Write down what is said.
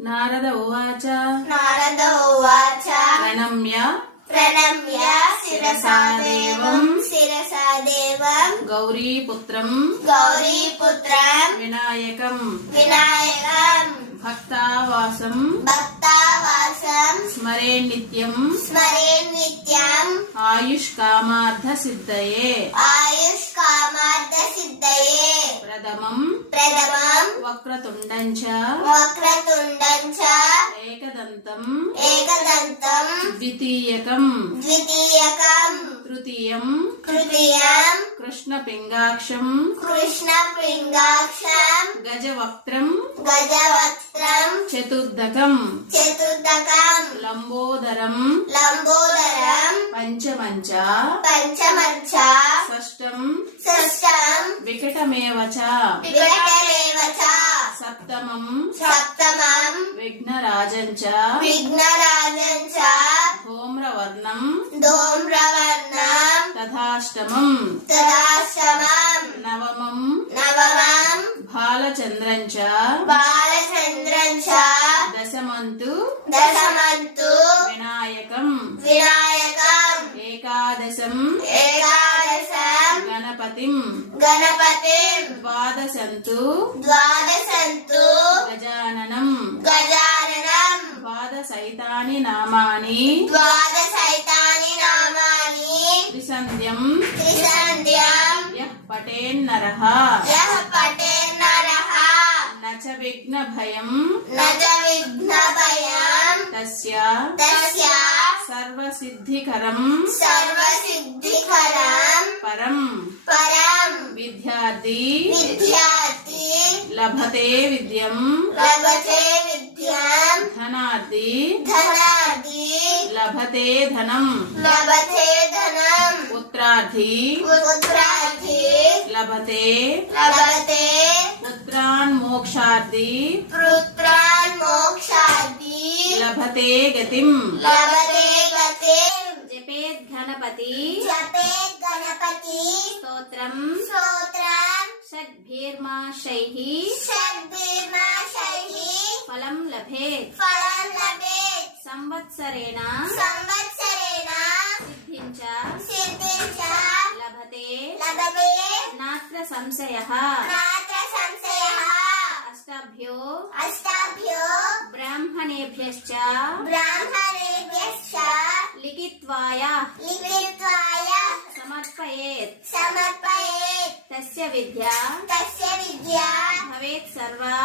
నారద ఉవాచ ప్రణమ్య శిరసా దేవం గౌరీపుత్రం వినాయకం భక్తావాసం స్మరే నిత్యం ఆయుష్కామార్థ సిద్ధయే ప్రథమం వక్రతుండం చ ఏకదంతం ద్వితీయకం తృతీయం కృష్ణపింగాక్షం గజవక్త్రం చతుర్దకం లంబోదరం పంచమంచ షష్టం వికటమేవ చ సప్తమం విఘ్నరాజం చ ధూమ్రవర్ణం తథాష్టమం నవమం బాలచంద్రం చ దశమంతు వినాయకం ఏకాదశం గణపతిం ద్వాదశంతు గజాననం ద్వాదశైతాని నామాని త్రిసంధ్యం యః పఠేన్నరః నచ విఘ్నభయం తస్య సర్వసిద్ధికరం పరం విద్యార్థి లభతే విద్యం ధనార్థి లభతే ధనం పుత్రార్థి లభతే పుత్రాన్ మోక్షార్థి లభతే గతిం జపేత్ గణపతి స్తోత్రం షడ్భిర్మాశైః ఫలం లభేత్ సంవత్సరేణ సిద్ధించ లభతే నాత్ర సంశయః అష్టాభ్యో బ్రాహ్మణేభ్యశ్చ లిఖిత్వాయ సమర్పయేత్ తస్య విద్యా భవేత్ సర్వా